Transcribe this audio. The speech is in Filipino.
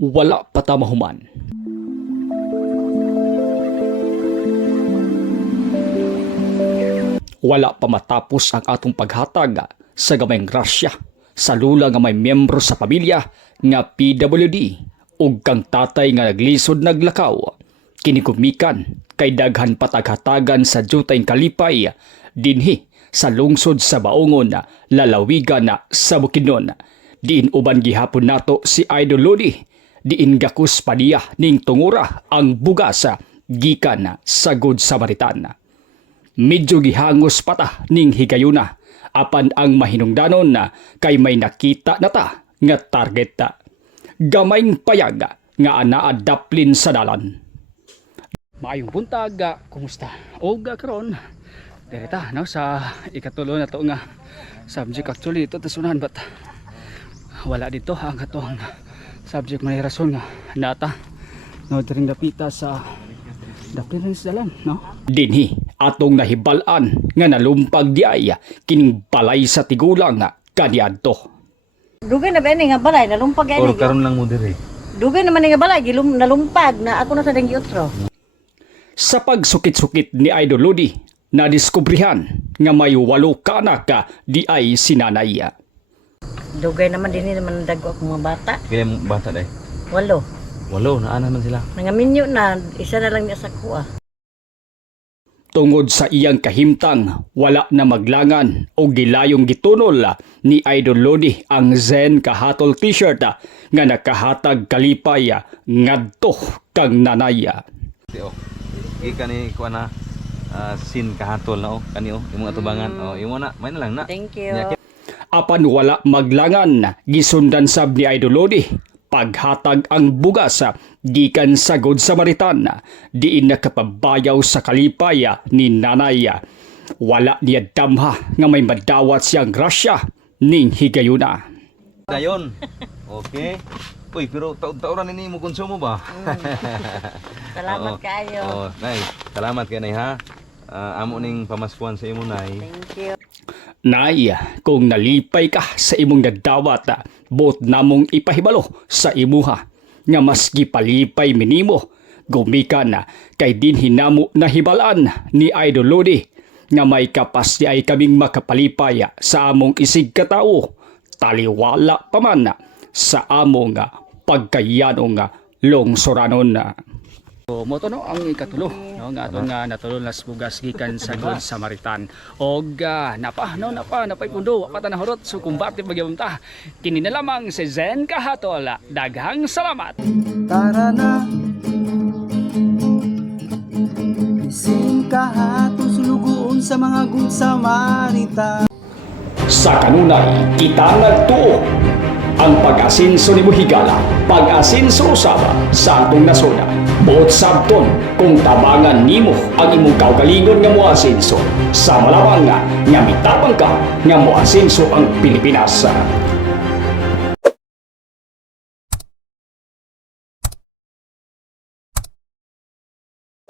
wala patamahuman. Wala pa matapos ang atong paghatag sa gamayng grasya sa lula nga may miyembro sa pamilya nga PWD ug kang tatay nga naglisod naglakaw. Kinigumikan kay daghan pataghatagan sa jutayng kalipay dinhi sa lungsod sa Baongon, lalawigan sa Bukidnon. Diin uban gihapon nato si Idol Lodi, diin gakus pa niya ning tungura ang bugas gikan sa Good Samaritan. Medyo gihangos pata ning higayuna apan ang mahinungdanon kay may nakita na ta nga target ta. Gamayng payag nga anaa daplin sa dalan. Maayong buntag, kumusta? Og karon direta no sa ikatulo na to nga subject actually ito tasunan but wala dito ang katong subject may rason nga nata no diring dapita sa daplin sa dalan no. Dinhi atong nahibalan nga nalumpag di ay kining balay sa tigulang kaniadto. Dugay na ba nga balay nalumpag ani? Or karon lang mo diri. Dugay naman nga balay nalumpag na ako na sa denggi utro. Sa pagsukit-sukit ni Idol Lodi, nadiskubrihan nga may 8 kanak di ay sinanay. Dugay naman din naman dagko akong mga bata. Kaya mo bata day. 8. 8 naa naman sila. Nangaminyo na isa na lang niya sa kuha. Tungod sa iyang kahimtang, wala na maglangan o gilayong gitunol ni Idol Lodi ang Zen Kahatol t-shirt nga nakahatag kalipay ngadto kang nanay. Oh. Ika ni kuan na sin kahatol na kani imong atubangan. Imo na may na lang na. Thank you. Apan wala maglangan, gisundan sab ni Idol Lodi paghatag ang bugas gikan sa Good Samaritan diin nakapabayaw sa kalipay ni nanay. Wala niya damha nga may madawat siyang grasya ning higayuna. Dayon. Okay. Uy, pero taon-taoran ini mo konsumo ba? Salamat kayo. Nay, salamat kay nay ha. Amo ning pamaskuhan sa imo nay. Thank you. Nay, kung nalipay ka sa imong nadawat, bot namong ipahibalo sa imuha nga maski palipay minimo gumikan kay din hinamo nahibalaan ni Idol Lodi nga may kapas di ay kaming makapalipay sa among isig katao taliwala pa man sa among pagkayanong longsoranon. So, mo to no ang ikatulo no nga aton nga natulon las bugas gikan sa Good Samaritan. Og napay pundo wa pa ta nahurot so kumbarte pagyapon ta. Kini na lamang si Zen Kahatol. Daghang salamat. Tara na Zen Kahatol sulugoon sa mga Good Samaritan. Sa kanunay kita nagtuo ang pag-asinso ni Muhigala, pag-asinso usaba sa atong nasona. Buot sabton kung tabangan nimo ang imong kaugalingon nga moasinso. Sa malawang nga mitapang ka nga moasinso ang Pilipinas.